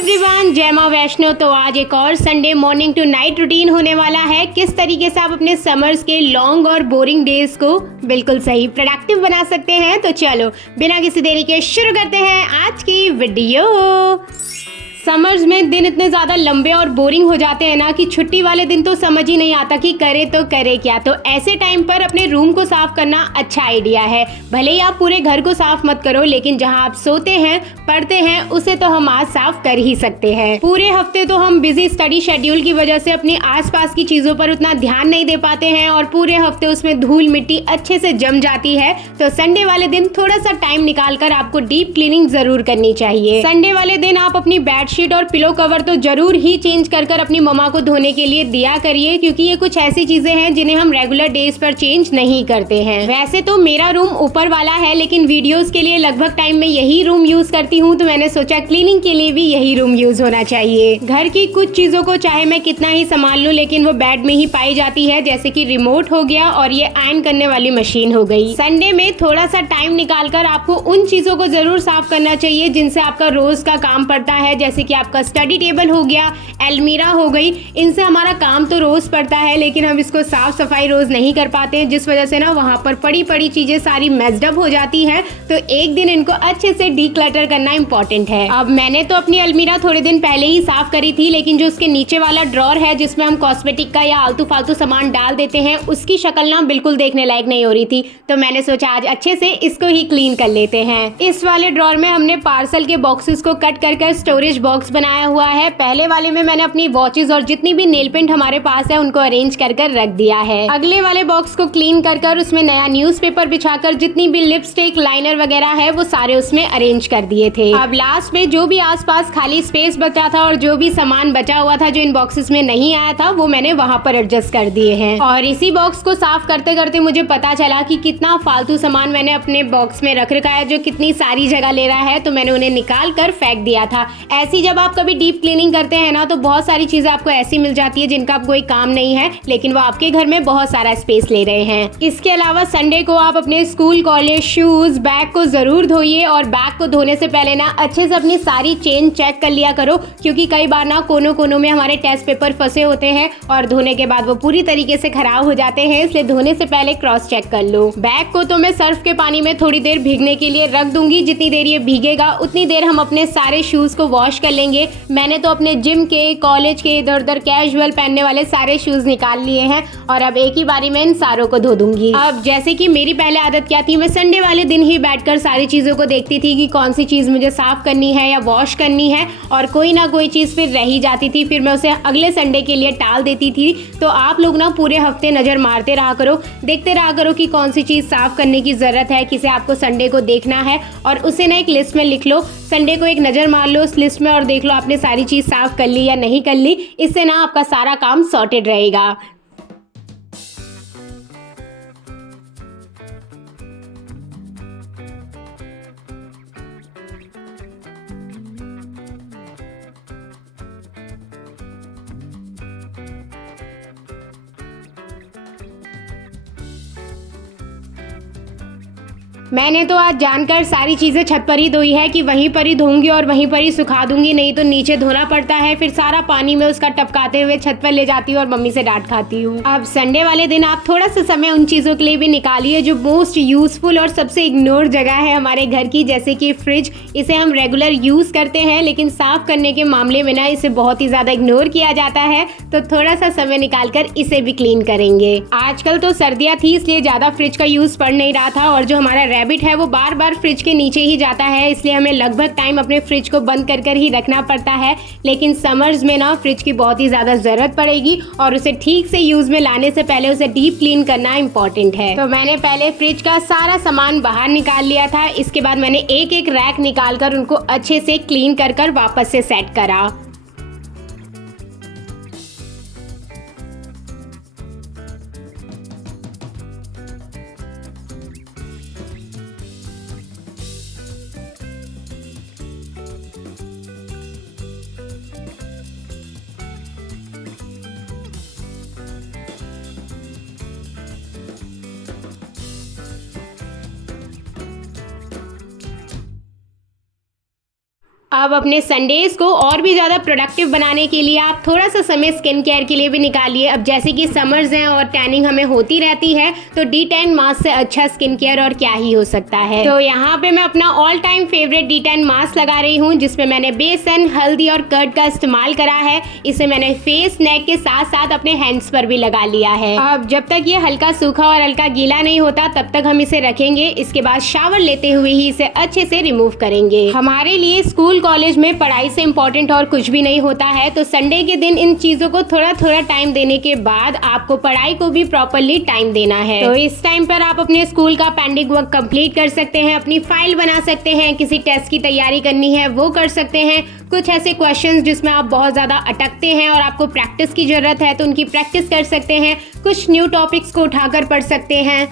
Everyone, जय मां वैष्णो। तो आज एक और Sunday morning to night routine होने वाला है। किस तरीके से आप अपने समर्स के लॉन्ग और बोरिंग डेज को बिल्कुल सही प्रोडक्टिव बना सकते हैं। तो चलो बिना किसी देरी के शुरू करते हैं आज की वीडियो। समर्स में दिन इतने ज़्यादा लंबे और बोरिंग हो जाते हैं ना कि छुट्टी वाले दिन तो समझ ही नहीं आता कि करे तो करे क्या। तो ऐसे टाइम पर अपने रूम को साफ करना अच्छा आइडिया है। भले ही आप पूरे घर को साफ मत करो, लेकिन जहां आप सोते हैं पढ़ते हैं उसे तो हम आज साफ कर ही सकते हैं। पूरे हफ्ते तो हम बिजी स्टडी शेड्यूल की वजह से अपनी आसपास की चीज़ों पर उतना ध्यान नहीं दे पाते हैं और पूरे हफ्ते उसमें धूल मिट्टी अच्छे से जम जाती है। तो संडे वाले दिन थोड़ा सा टाइम निकाल कर आपको डीप क्लीनिंग जरूर करनी चाहिए। संडे वाले दिन आप अपनी बेडशीट और पिलो कवर तो जरूर ही चेंज कर अपनी मम्मा को धोने के लिए दिया करिए, क्योंकि ये कुछ ऐसी चीजें हैं जिन्हें हम रेगुलर डेज पर चेंज नहीं करते हैं। वैसे तो मेरा रूम ऊपर वाला है, लेकिन वीडियोस के लिए लगभग टाइम में यही रूम यूज करती हूँ, तो मैंने सोचा क्लीनिंग के लिए भी यही रूम यूज होना चाहिए। घर की कुछ चीजों को चाहे मैं कितना ही संभाल लूं, लेकिन वो बेड में ही पाई जाती है, जैसे कि रिमोट हो गया और ये आयरन करने वाली मशीन हो गई। संडे में थोड़ा सा टाइम निकालकर आपको उन चीजों को जरूर साफ करना चाहिए जिनसे आपका रोज का काम पड़ता है, जैसे कि आपका स्टडी टेबल हो गया, अलमीरा हो गई। इनसे हमारा काम तो रोज पड़ता है, लेकिन हम इसको साफ सफाई रोज नहीं कर पाते हैं, जिस वजह से ना वहां पर पड़ी पड़ी चीजें सारी मेस्ड अप हो जाती हैं। तो एक दिन इनको अच्छे से डीक्लटर करना इंपॉर्टेंट है। अब मैंने तो अपनी अलमीरा थोड़े दिन पहले ही साफ करी थी, लेकिन जो उसके नीचे वाला ड्रॉर है जिसमें हम कॉस्मेटिक का या आलतू फालतू सामान डाल देते हैं, उसकी शक्ल ना बिल्कुल देखने लायक नहीं हो रही थी। तो मैंने सोचा आज अच्छे से इसको ही क्लीन कर लेते हैं। इस वाले ड्रॉर में हमने पार्सल के बॉक्सेस को कट कर स्टोरेज बॉक्स बनाया हुआ है। पहले वाले में मैंने अपनी वॉचेस और जितनी भी नेल पेंट हमारे पास है उनको अरेंज कर रख दिया है। अगले वाले बॉक्स को क्लीन कर उसमें नया न्यूज़पेपर बिछाकर जितनी भी लिपस्टिक लाइनर वगैरह है वो सारे उसमें अरेंज कर दिए थे। अब लास्ट में जो भी आसपास खाली स्पेस बचा था और जो भी सामान बचा हुआ था जो इन बॉक्सेस में नहीं आया था, वो मैंने वहां पर एडजस्ट कर दिए हैं। और इसी बॉक्स को साफ करते करते मुझे पता चला कि कितना फालतू सामान मैंने अपने बॉक्स में रख रखा है, जो कितनी सारी जगह ले रहा है। तो मैंने उन्हें निकाल कर फेंक दिया था। ऐसी जब आप कभी डीप क्लीनिंग करते हैं ना, तो बहुत सारी चीजें आपको ऐसी मिल जाती है जिनका आप कोई काम नहीं है, लेकिन वो आपके घर में बहुत सारा स्पेस ले रहे हैं। इसके अलावा संडे को आप अपने स्कूल कॉलेज शूज बैग को जरूर धोइए, और बैग को धोने से पहले ना अच्छे से अपनी सारी चेन चेक कर लिया करो, क्योंकि कई बार ना कोनों कोनों में हमारे टेस्ट पेपर फंसे होते हैं और धोने के बाद वो पूरी तरीके से खराब हो जाते हैं। इसलिए धोने से पहले क्रॉस चेक कर लो। बैग को तो मैं सर्फ के पानी में थोड़ी देर भीगने के लिए रख दूंगी। जितनी देर ये भीगेगा उतनी देर हम अपने सारे शूज को वॉश कर लेंगे। मैंने तो अपने जिम के कॉलेज के इधर उधर कैजुअल पहनने वाले सारे शूज निकाल लिए हैं और अब एक ही बारी में इन सारों को धो दूंगी। अब जैसे कि मेरी पहले आदत क्या थी, मैं संडे वाले दिन ही बैठकर सारी चीजों को देखती थी कि कौन सी चीज मुझे साफ करनी है या वॉश करनी है, और कोई ना कोई चीज फिर रह ही जाती थी, फिर मैं उसे अगले संडे के लिए टाल देती थी। तो आप लोग ना पूरे हफ्ते नजर मारते रहा करो, देखते रहा करो कि कौन सी चीज साफ करने की जरूरत है, किसे आपको संडे को देखना है, और उसे ना एक लिस्ट में लिख लो। संडे को एक नजर मार लो उस लिस्ट में और देख लो आपने सारी चीज साफ कर ली या नहीं कर ली। इससे ना आपका सारा काम सॉर्टेड रहेगा। मैंने तो आज जानकर सारी चीजें छत पर ही धोई है कि वहीं पर ही धोऊंगी और वहीं पर ही सुखा दूंगी, नहीं तो नीचे धोना पड़ता है, फिर सारा पानी में उसका टपकाते हुए छत पर ले जाती हूँ और मम्मी से डांट खाती हूँ। अब संडे वाले दिन आप थोड़ा सा समय उन चीजों के लिए भी निकालिए जो मोस्ट यूजफुल और सबसे इग्नोर जगह है हमारे घर की, जैसे कि फ्रिज। इसे हम रेगुलर यूज करते हैं, लेकिन साफ करने के मामले में ना इसे बहुत ही ज्यादा इग्नोर किया जाता है। तो थोड़ा सा समय निकाल कर इसे भी क्लीन करेंगे। आजकल तो सर्दियां थी, इसलिए ज्यादा फ्रिज का यूज पड़ नहीं रहा था, और जो हमारा रैबिट है वो बार बार फ्रिज के नीचे ही जाता है, इसलिए हमें लगभग टाइम अपने फ्रिज को बंद कर ही रखना पड़ता है। लेकिन समर्स में ना फ्रिज की बहुत ही ज्यादा जरूरत पड़ेगी, और उसे ठीक से यूज में लाने से पहले उसे डीप क्लीन करना इंपॉर्टेंट है। तो मैंने पहले फ्रिज का सारा सामान बाहर निकाल लिया था। इसके बाद मैंने एक एक रैक निकाल कर उनको अच्छे से क्लीन कर वापस से सेट करा। अब अपने संडेज को और भी ज़्यादा प्रोडक्टिव बनाने के लिए आप थोड़ा सा समय स्किन केयर के लिए भी निकालिए। अब जैसे कि समर्स हैं और टैनिंग हमें होती रहती है, तो D10 मास्क से अच्छा स्किन केयर और क्या ही हो सकता है। तो यहाँ पे मैं अपना all time favourite D10 mask लगा रही हूँ, जिसमें मैंने बेसन, हल्दी और कर्ड का इस्तेमाल करा है। इसे मैंने फेस, नेक के साथ साथ अपने हैंड्स पर भी लगा लिया है। अब जब तक ये हल्का सूखा और हल्का गीला नहीं होता तब तक हम इसे रखेंगे। इसके बाद शावर लेते हुए ही इसे अच्छे से रिमूव करेंगे। हमारे लिए स्कूल कॉलेज में पढ़ाई से इम्पोर्टेंट और कुछ भी नहीं होता है, तो संडे के दिन इन चीजों को थोड़ा थोड़ा टाइम देने के बाद आपको पढ़ाई को भी प्रॉपरली टाइम देना है। तो इस टाइम पर आप अपने स्कूल का पेंडिंग वर्क कंप्लीट कर सकते हैं, अपनी फाइल बना सकते हैं, किसी टेस्ट की तैयारी करनी है वो कर सकते हैं। कुछ ऐसे क्वेश्चंस जिसमें आप बहुत ज़्यादा अटकते हैं और आपको प्रैक्टिस की ज़रूरत है, तो उनकी प्रैक्टिस कर सकते हैं। कुछ न्यू टॉपिक्स को उठाकर पढ़ सकते हैं।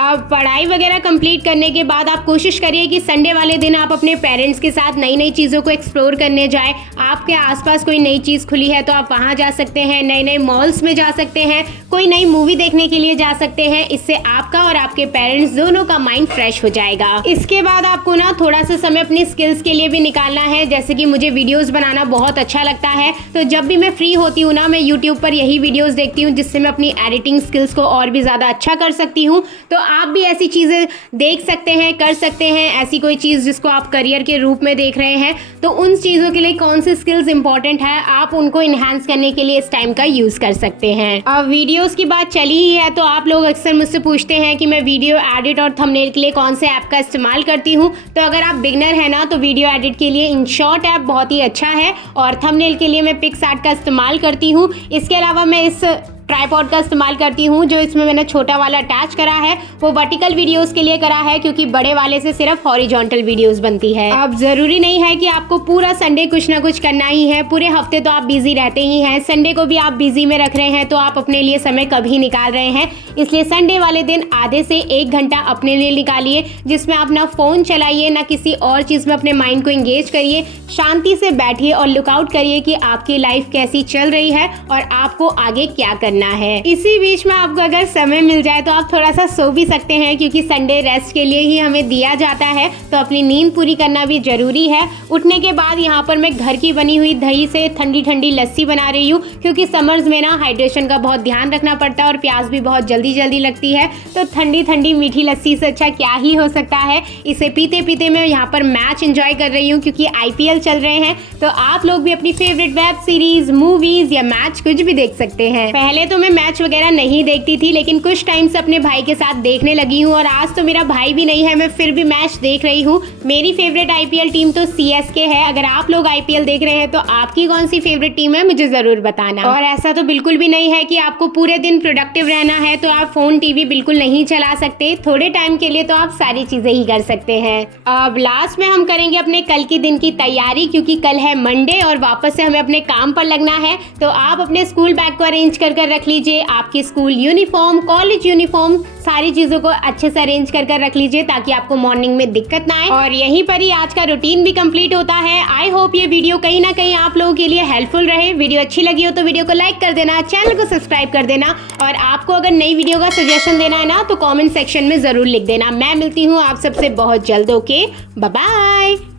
अब पढ़ाई वगैरह कंप्लीट करने के बाद आप कोशिश करिए कि संडे वाले दिन आप अपने पेरेंट्स के साथ नई नई चीज़ों को एक्सप्लोर करने जाएं। आपके आसपास कोई नई चीज़ खुली है तो आप वहां जा सकते हैं, नए नए मॉल्स में जा सकते हैं, कोई नई मूवी देखने के लिए जा सकते हैं। इससे आपका और आपके पेरेंट्स दोनों का माइंड फ्रेश हो जाएगा। इसके बाद आपको ना थोड़ा सा समय अपनी स्किल्स के लिए भी निकालना है। जैसे कि मुझे वीडियोज बनाना बहुत अच्छा लगता है, तो जब भी मैं फ्री होती हूँ ना, मैं यूट्यूब पर यही वीडियोज देखती हूँ जिससे मैं अपनी एडिटिंग स्किल्स को और भी ज़्यादा अच्छा कर सकती हूँ। तो आप भी ऐसी चीज़ें देख सकते हैं, कर सकते हैं। ऐसी कोई चीज़ जिसको आप करियर के रूप में देख रहे हैं, तो उन चीज़ों के लिए कौन सी स्किल्स इंपॉर्टेंट है, आप उनको इन्हांस करने के लिए इस टाइम का यूज़ कर सकते हैं। अब वीडियोस की बात चली ही है, तो आप लोग अक्सर मुझसे पूछते हैं कि मैं वीडियो एडिट और थंबनेल के लिए कौन से ऐप का इस्तेमाल करती हूँ। तो अगर आप बिगनर हैं ना, तो वीडियो एडिट के लिए InShot ऐप बहुत ही अच्छा है, और थंबनेल के लिए मैं PicsArt का इस्तेमाल करती हूँ। इसके अलावा मैं इस ट्राइपॉड का इस्तेमाल करती हूँ, जो इसमें मैंने छोटा वाला अटैच करा है, वो वर्टिकल वीडियोस के लिए करा है, क्योंकि बड़े वाले से सिर्फ हॉरिजॉन्टल वीडियोस बनती है। अब जरूरी नहीं है कि आपको पूरा संडे कुछ ना कुछ करना ही है। पूरे हफ्ते तो आप बिजी रहते ही हैं, संडे को भी आप बिजी में रख रहे हैं, तो आप अपने लिए समय कभी निकाल रहे हैं। इसलिए संडे वाले दिन आधे से 1 घंटा अपने लिए निकालिए, जिसमें आप ना फोन चलाइए, ना किसी और चीज में अपने माइंड को एंगेज करिए। शांति से बैठिए और लुकआउट करिए कि आपकी लाइफ कैसी चल रही है और आपको आगे क्या करना है। इसी बीच में आपको अगर समय मिल जाए तो आप थोड़ा सा सो भी सकते हैं, क्योंकि संडे रेस्ट के लिए ही हमें दिया जाता है, तो अपनी नींद पूरी करना भी जरूरी है। उठने के बाद यहाँ पर मैं घर की बनी हुई दही से ठंडी ठंडी लस्सी बना रही हूँ, क्योंकि समर्स में ना हाइड्रेशन का बहुत ध्यान रखना पड़ता है और प्यास भी बहुत जल्दी जल्दी लगती है। तो ठंडी ठंडी मीठी लस्सी से अच्छा क्या ही हो सकता है। इसे पीते पीते मैं यहाँ पर मैच एंजॉय कर रही हूँ, क्योंकि IPL चल रहे हैं। तो आप लोग भी अपनी फेवरेट वेब सीरीज, मूवीज या मैच कुछ भी देख सकते हैं। पहले तो मैं मैच वगैरह नहीं देखती थी, लेकिन कुछ टाइम से अपने भाई के साथ देखने लगी हूँ, और आज तो मेरा भाई भी नहीं है, मैं फिर भी मैच देख रही हूँ। मेरी फेवरेट IPL टीम तो CSK है। अगर आप लोग IPL देख रहे हैं तो आपकी कौन सी फेवरेट टीम है, मुझे जरूर बताना। और ऐसा तो बिल्कुल भी नहीं है कि आपको पूरे दिन प्रोडक्टिव रहना है तो आप फोन TV बिल्कुल नहीं चला सकते। थोड़े टाइम के लिए तो आप सारी चीजें ही कर सकते हैं। अब लास्ट में हम करेंगे अपने कल के दिन की तैयारी, क्योंकि कल है मंडे और वापस से हमें अपने काम पर लगना है। तो आप अपने स्कूल बैग को अरेंज कर रख लीजिए, आपकी स्कूल यूनिफॉर्म, कॉलेज यूनिफॉर्म, सारी चीजों को अच्छे से अरेंज कर रख लीजिए, ताकि आपको मॉर्निंग में दिक्कत ना आए। और यहीं पर ही आज का रूटीन भी कंप्लीट होता है। आई होप ये वीडियो कहीं ना कहीं आप लोगों के लिए हेल्पफुल रहे। वीडियो अच्छी लगी हो तो वीडियो को लाइक कर देना, चैनल को सब्सक्राइब कर देना, और आपको अगर नई वीडियो का सजेशन देना है ना, तो कॉमेंट सेक्शन में जरूर लिख देना। मैं मिलती हूँ आप सबसे बहुत जल्द। Okay, bye bye.